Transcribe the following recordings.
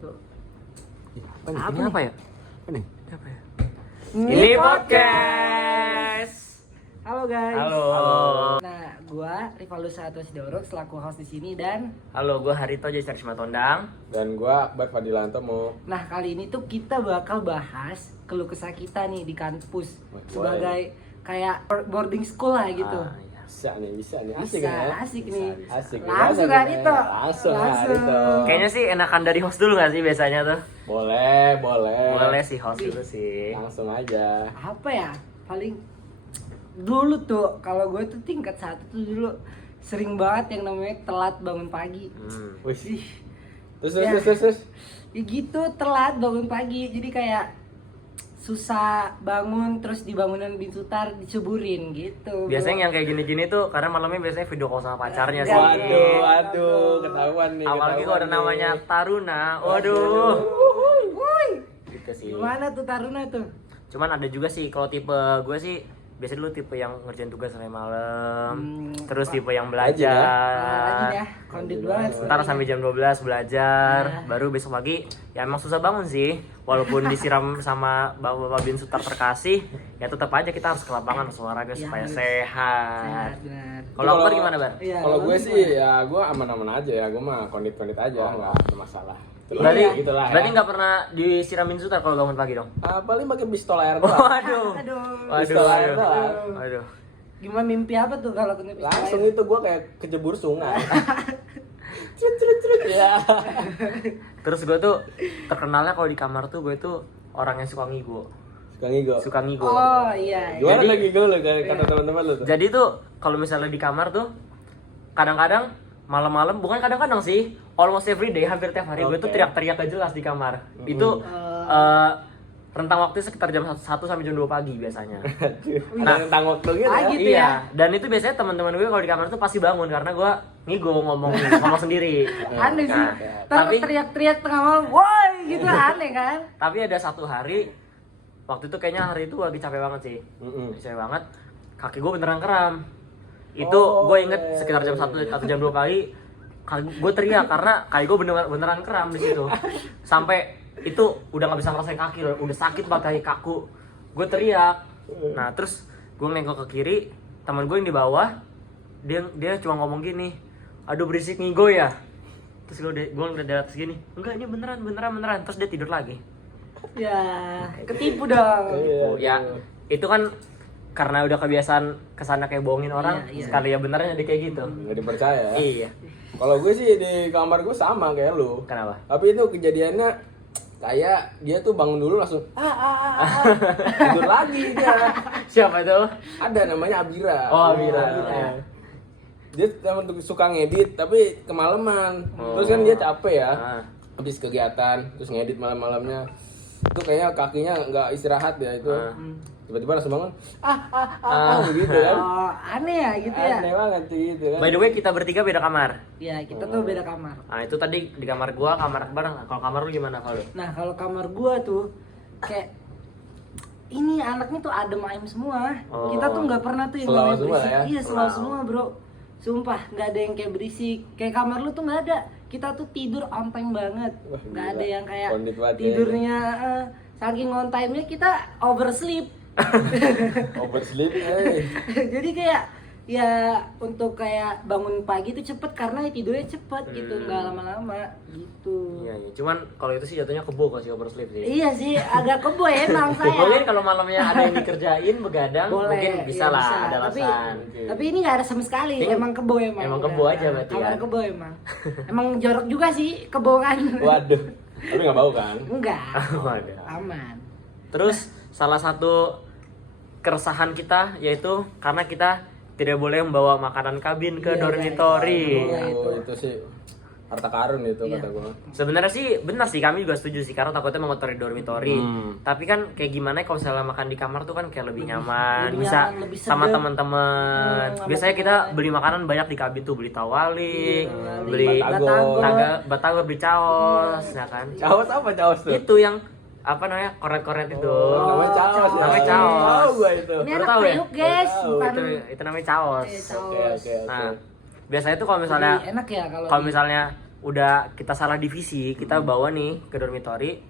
Tuh. Ini apa ya? Ini Apa ya? Ini podcast. Halo guys. Halo. Nah, gua Rivaldo Satrio Sitorus selaku host di sini dan Halo, gue Harito jadi Sarisma Tondang. dan gua Akbar Fadilanto mau nah kali ini tuh kita bakal bahas keluh kesah kita nih di kampus Boleh. sebagai kayak boarding school lah gitu. Ah, iya. bisa nih asik Bisa, ya. asik nih. Asik. Langsung Gimana, Harito. Gimana? Langsung Harito. Kayaknya sih enakan dari host dulu gak sih biasanya tuh? Boleh. Boleh sih host dulu sih. Langsung aja. Apa ya? Paling dulu tuh kalau gue tuh tingkat 1 tuh dulu sering banget yang namanya telat bangun pagi. Wih. Ih, Terus. ya gitu telat bangun pagi jadi kayak susah bangun terus di bangunan Binsutar diceburin gitu. Biasanya yang kayak gini-gini tuh karena malamnya biasanya video call sama pacarnya sih. Waduh, ketahuan nih. Apalagi kalau ada ketahuan namanya nih. Taruna. Waduh. Wuih. Gitu sih. Gimana tuh Taruna tuh? Cuman ada juga sih kalau tipe gue sih biasanya dulu tipe yang ngerjain tugas sampai malam, terus tipe yang Rajin belajar, ya, kondit banget. ntar sampai jam 12 belajar, Nah. baru besok pagi ya emang susah bangun sih, walaupun disiram sama bapak-bapak Binsutar terkasih, ya tetap aja kita harus ke lapangan harus olahraga Ya, supaya harus. sehat. Benar. Kalau Akbar gimana, Bar? Iya, Kalau gue lu sih ya gue aman-aman aja ya, gue mah kondit-kondit aja, nggak ada masalah. Berarti Iya, gitulah ya. berarti nggak pernah disiram Binsutar kalau bangun pagi dong? Paling pakai pistol air doang. Waduh. Aduh. Pistol air doang. Waduh. Gimana mimpi apa tuh kalau kena pistol Langsung air? itu gue kayak kejebur sungai. Cerut ya. Terus gue tuh terkenalnya kalau di kamar tuh gue tuh orang yang suka ngigo. Suka ngigo. Oh iya. Gimana Jadi- lagi gue lo kata teman-teman lo tuh? Jadi tuh kalau misalnya di kamar tuh kadang-kadang malam-malam, bukan kadang-kadang sih, almost every day, hampir tiap hari gue tuh Oke. teriak-teriak gak jelas di kamar. Itu rentang waktu sekitar jam 1 sampai jam 2 pagi biasanya. Nah, tentang waktu gitu. Ah, ya? gitu Iya, ya? dan itu biasanya teman-teman gue kalau di kamar tuh pasti bangun karena gue ngigo ngomong sendiri. Aneh sih. Nah, Tapi tapi teriak-teriak tengah malam, woi gitu aneh kan? tapi ada satu hari waktu itu kayaknya hari itu lagi capek banget sih. Mm-mm. Capek banget. Kaki gue beneran kram. Itu gue inget sekitar jam 1 atau jam 2 pagi gue teriak karena kaki gue beneran kram di situ. Sampai itu udah nggak bisa ngerasain kaki loh, udah sakit banget kaki kaku. Gue teriak. Nah, terus gue nengok ke kiri, teman gue yang di bawah dia cuma ngomong gini, aduh berisik ngigo ya. Terus gue udah dari atas gini, enggak ini beneran. Terus dia tidur lagi. Ya, ketipu dong. Iya. Ya itu kan karena udah kebiasaan kesana kayak bohongin orang, Iya, iya. sekali ya benernya jadi kayak gitu. Nggak dipercaya. Iya. Kalau gue sih di kamar gue sama kayak lu. Kenapa? Tapi itu kejadiannya kayak dia tuh bangun dulu langsung tidur lagi dia. Siapa itu? Ada namanya Abira. Oh, Abira. Iya. Dia emang tuh suka ngedit tapi kemalaman. Oh. Terus kan dia capek ya. Ah. Habis kegiatan terus ngedit malam-malamnya. Itu kayaknya kakinya nggak istirahat ya itu. Ah. Tiba-tiba langsung bangun. Begitu kan. Oh, aneh ya gitu ya. Aneh banget sih gitu kan. By the way, kita bertiga beda kamar. Ya, kita tuh beda kamar. Nah, itu tadi di kamar gua, kamar Akbar. Kalau kamar lu gimana kalau? Nah, kalau kamar gua tuh kayak ini anaknya tuh adem ayem semua. Oh. Kita tuh nggak pernah tuh yang Slow namanya semua berisik. ya? Iya, slow Wow. semua, Bro. Sumpah, nggak ada yang kayak berisik. Kayak kamar lu tuh nggak ada. Kita tuh tidur on time banget. Wah, Nggak gila. ada yang kayak Kondit banget ya. tidurnya saking on time-nya kita oversleep. Oversleep. Jadi kayak ya untuk kayak bangun pagi tuh cepet karena tidurnya cepet gitu, nggak lama-lama gitu. Iya. Cuman kalau itu sih jatuhnya kebo kalau sih oversleep sih. Iya sih, agak kebo ya emang saya. Mungkin kalau malamnya ada yang dikerjain begadang, Boleh, mungkin bisa iya, lah bisa. ada Tapi- alasan. Tapi ini nggak ada sama sekali, Ini emang kebo emang. emang kebo aja berarti Kamar ya? kebo emang. Emang jorok juga sih kebo kan. Waduh. Tapi nggak bau kan? Enggak, Waduh. aman. Terus salah satu keresahan kita yaitu karena kita tidak boleh membawa makanan kabin ke Iya, dormitory. iya. Itu sih harta karun itu Iya. kata gua. Sebenarnya sih benar sih, kami juga setuju sih karena takutnya mengotori dormitory. Hmm. Tapi kan kayak gimana kalau misalnya makan di kamar tuh kan kayak lebih nyaman, lebih bisa nyaman, lebih sama sedap. teman-teman. Sama Biasanya kita teman. beli makanan banyak di kabin tuh, beli tawali, Iya, beli batagor. batagor, beli caos, ya kan? Caos apa caos tuh? Itu yang apa namanya koret-koret itu. Namanya caos ya. Namanya caos. Tahu gua itu. Ini Baru anak tahu ya? priuk guys, Tahu. bukan Itu namanya caos. caos. Oke. Nah, biasanya tuh kalau misalnya Jadi enak ya kalau kalau misalnya udah kita salah divisi, kita bawa nih ke dormitory,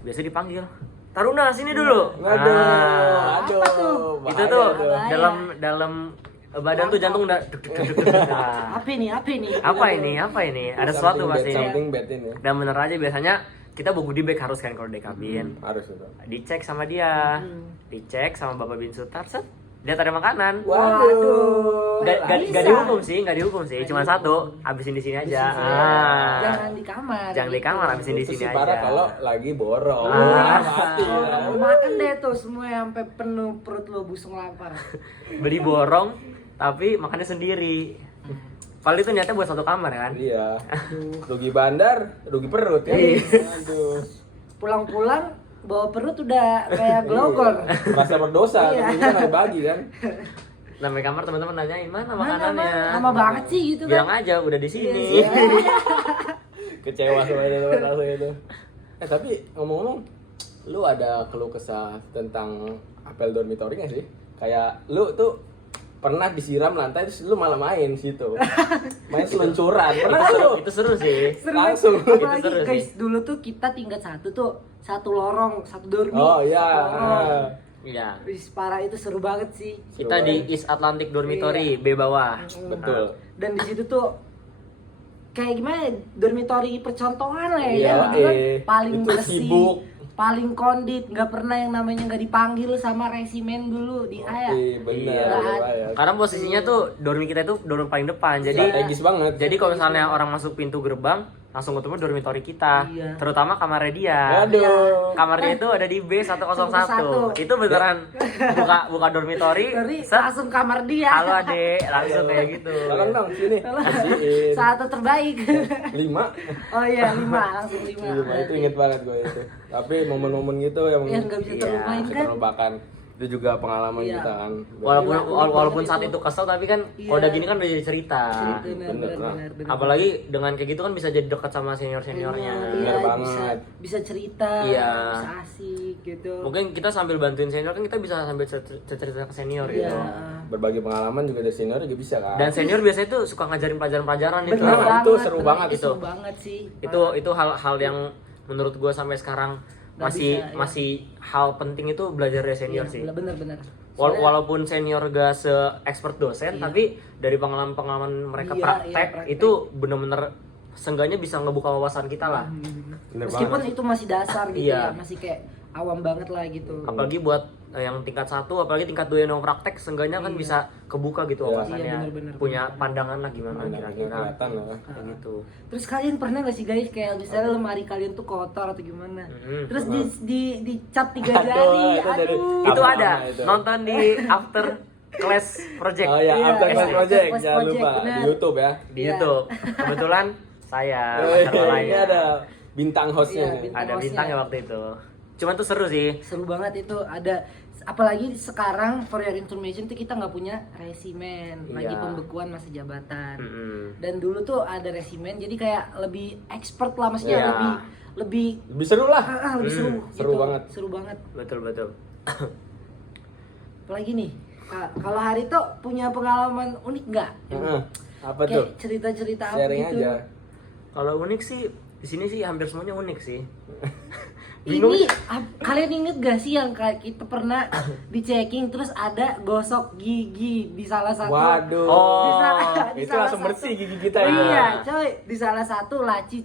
biasa dipanggil. Taruna sini dulu. Waduh, Apa tuh? Itu bahaya tuh Bahaya. dalam badan tuh jantung udah duk, duk, duk, duk, duk. Nah, Apa ini? apa ini? Ada sesuatu pasti. Something bad ini. Dan bener aja biasanya kita bawa goodie bag harus kan kalau di kabin. Harus itu. Dicek sama dia, dicek sama Bapak Bin Sutar, set. Dia ada makanan. Waduh. Gak dihukum sih, cuma satu, habisin di sini aja. Jangan di kamar. Jangan di kamar, habisin di Itu sini sih parah aja. kalau lagi borong. Mati. Lu makan deh tuh semua sampai penuh perut lo busung lapar. Beli borong, tapi makannya sendiri. Paling itu niatnya buat satu kamar kan? Iya. Rugi bandar, rugi perut ya. Iya. Aduh. Pulang-pulang bawa perut udah kayak glogor. Iya. Merasa berdosa, Iya. tapi kita nggak bagi kan. Sampai kamar teman-teman nanyain mana Mana, makanannya. lama banget sih gitu Bilang kan. aja udah di sini. Iya. Kecewa sama itu langsung itu. Tapi ngomong-ngomong, lu ada keluh kesah tentang apel dormitory nggak sih? Kayak lu tuh pernah disiram lantai terus lu malah main situ. Main seluncuran. Pernah nggak lu? Itu seru sih. Langsung. Apalagi seru sih. guys, dulu tuh kita tingkat satu tuh, satu lorong, satu dormi. Oh iya. Satu lorong. Iya. Wih, parah itu seru banget sih. Kita di East Atlantic Dormitory, B bawah. Betul. Dan di situ tuh kayak gimana ya, dormitory percontohan lah ya, Iya, gitu kan. Paling itu bersih, sibuk. paling kondit, nggak pernah yang namanya nggak dipanggil sama resimen dulu di Aya. Iya, benar. Iya. Iya. Karena posisinya tuh dormi kita itu dormi paling depan. Jadi Strategis banget. jadi kalau misalnya orang masuk pintu gerbang, langsung ketemu dormitory kita. Iya. Terutama kamarnya dia. Aduh. Kamarnya itu ada di B101. 101. Itu beneran buka dormitory. Dari set, langsung kamar dia. halo Adek, langsung kayak gitu. Tolong dong sini. Bersihin. Satu terbaik. 5. Oh iya, 5, langsung 5. Itu inget banget gue itu. Tapi momen-momen gitu yang Yang nggak bisa Iya, terlupain bisa kan. terlupakan. Itu juga pengalaman Iya. kita kan. Walaupun Gila, walaupun banget saat itu. itu kesel tapi kan Iya. kalau udah gini kan udah jadi cerita. Bener, nah. bener. Apalagi dengan kayak gitu kan bisa jadi dekat sama senior-seniornya. Bener Iya, banget. bisa cerita, Iya. bisa asik gitu. Mungkin kita sambil bantuin senior kan kita bisa sambil cerita ke senior Iya. gitu. Berbagi pengalaman juga dari senior juga bisa kan. Dan senior biasanya tuh suka ngajarin pelajaran-pelajaran itu. Bener Nah, banget, itu seru bener, banget itu. itu. Seru banget sih. Itu hal-hal yang menurut gue sampai sekarang Nggak masih bisa, iya. masih hal penting itu belajar dari senior sih. Bener. Walaupun senior gak se-expert dosen, Iya. tapi dari pengalaman mereka Iya, praktek, iya, praktek. itu bener-bener seenggaknya bisa ngebuka wawasan kita lah. Bener Meskipun banget. itu masih dasar gitu Iya. ya, masih kayak awam banget lah gitu. Apalagi buat yang tingkat 1, apalagi tingkat 2 yang mau praktek, seenggaknya kan bisa kebuka gitu Iya. wawasannya. Iya, bener-bener. Punya pandangan lah gimana Pandangan kira-kira. kelihatan lah. Kayak gitu. Terus kalian pernah gak sih guys kayak misalnya lemari kalian tuh kotor atau gimana? Mhm. Terus dicap 3 Aduh, jari. itu dari- Aduh. Itu Apa ada itu? nonton di After Class Project Oh ya, Iya, After iya, Class After Project, Class jangan Project, lupa bener. di YouTube ya. di Iya. YouTube. Kebetulan saya Ini lainnya ada bintang hostnya. Iya, nih. bintang. ada hostnya. bintang ya waktu itu. Cuman tuh seru sih. Seru banget itu ada, apalagi sekarang for your information tuh kita nggak punya resimen, lagi Iya. pembekuan masa jabatan. Mm-mm. Dan dulu tuh ada resimen, jadi kayak lebih expert lah, maksudnya Iya. lebih Lebih seru lah. lebih seru, seru banget. seru banget. Betul. Apalagi nih, kalau Hari tuh punya pengalaman unik nggak? Heeh. Apa tuh? Kayak cerita-cerita apa Sharing gitu? aja. Kalau unik sih di sini sih hampir semuanya unik sih. Ini kalian inget gak sih yang kayak kita pernah di checking terus ada gosok gigi di salah satu. Waduh. Oh, di itu salah langsung satu. bersih gigi kita ya. Iya, coy, di salah satu laci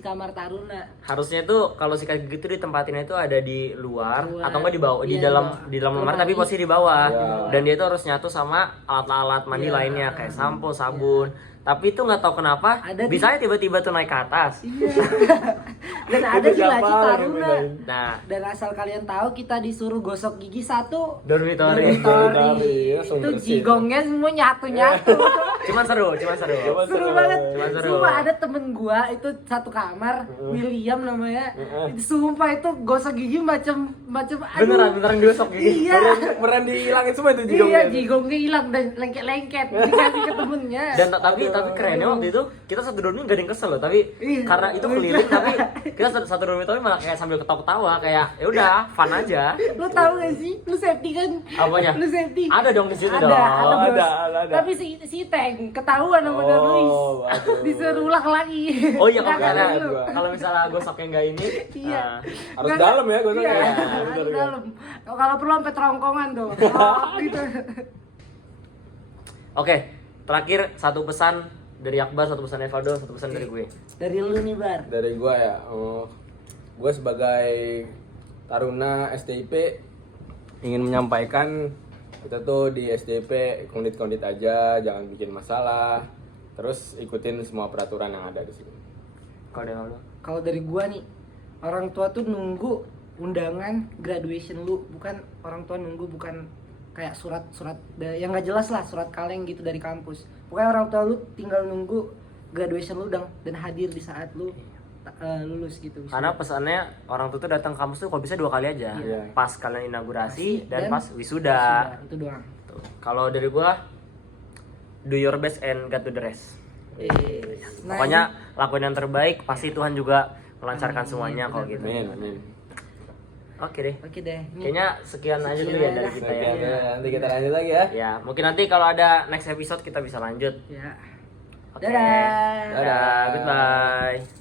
kamar taruna. Harusnya tuh kalau sikat gigi itu ditempatinnya itu ada di luar, Luar. atau enggak di bawah, di Iya, dalam di bawah. di dalam lemari tapi Lemari. posisi di bawah. Iya. Dan dia tuh harus nyatu sama alat-alat mandi Iya. lainnya kayak sampo, sabun. Tapi itu nggak tahu kenapa Ada di- bisa aja tiba-tiba tuh naik ke atas. Iya. Dan ada Itu di siapa laci yang taruna. bedain? Nah, Dan asal kalian tahu kita disuruh gosok gigi satu dormitory. Dormitory, langsung itu bersih. jigongnya semua nyatu. Cuman seru. Seru banget. Cuman seru. Sumpah ada temen gua itu satu kamar, William namanya. Sumpah itu gosok gigi macam aduh. Beneran digosok gigi. Iya. Beneran dihilangin semua itu Iya, jigongnya. jigongnya hilang dan lengket-lengket dikasih ke temennya. Dan tapi tapi kerennya waktu itu kita satu dormnya gak ada yang kesel loh, tapi Iya. karena itu keliling tapi kita satu dormitory malah kayak sambil ketawa-ketawa kayak ya udah fun aja. Lu tahu gak sih? Lu safety kan? Apanya? Lu safety. Ada dong di situ Ada, dong. bos. ada. Tapi si Tank ketahuan sama Don Luis. waduh. Disuruh ulang lagi. Oh iya Nggak kalau ada lu. kalau misalnya gosoknya nggak ini, Iya. Harus Nggak, dalam ya gosoknya. Iya, Ya, harus bener, bener. dalam. Kalau perlu sampai terongkongan tuh. Oh, gitu. Oke, terakhir satu pesan dari Akbar, satu pesan Evaldo, satu pesan dari gue. Dari lu nih, Bar. Dari gua ya, gue sebagai taruna STIP ingin menyampaikan kita tuh di STIP kondit-kondit aja, jangan bikin masalah, terus ikutin semua peraturan yang ada di sini. Kalau dari Evaldo? Kalau dari gua nih, orang tua tuh nunggu undangan graduation lu, bukan orang tua nunggu bukan kayak surat yang nggak jelas lah, surat kaleng gitu dari kampus. Pokoknya orang tua lu tinggal nunggu graduation lu dan hadir di saat lu lulus gitu. Karena pesannya orang tua tuh datang kampus tuh kalau bisa 2 kali aja. Iya. Pas kalian inaugurasi dan Dan pas wisuda. Itu doang. Tuh. Kalau dari gua, do your best and get to the rest. Nah, Pokoknya lakuin yang terbaik, pasti Tuhan juga melancarkan semuanya kalau gitu. Amin, amin. Oke deh. oke deh. Ini Kayaknya sekian aja dulu ya dari kita Oke, ya. oke, nanti kita lanjut lagi ya. Ya, mungkin nanti kalau ada next episode kita bisa lanjut. ya. Oke. Dadah. Dadah. Goodbye.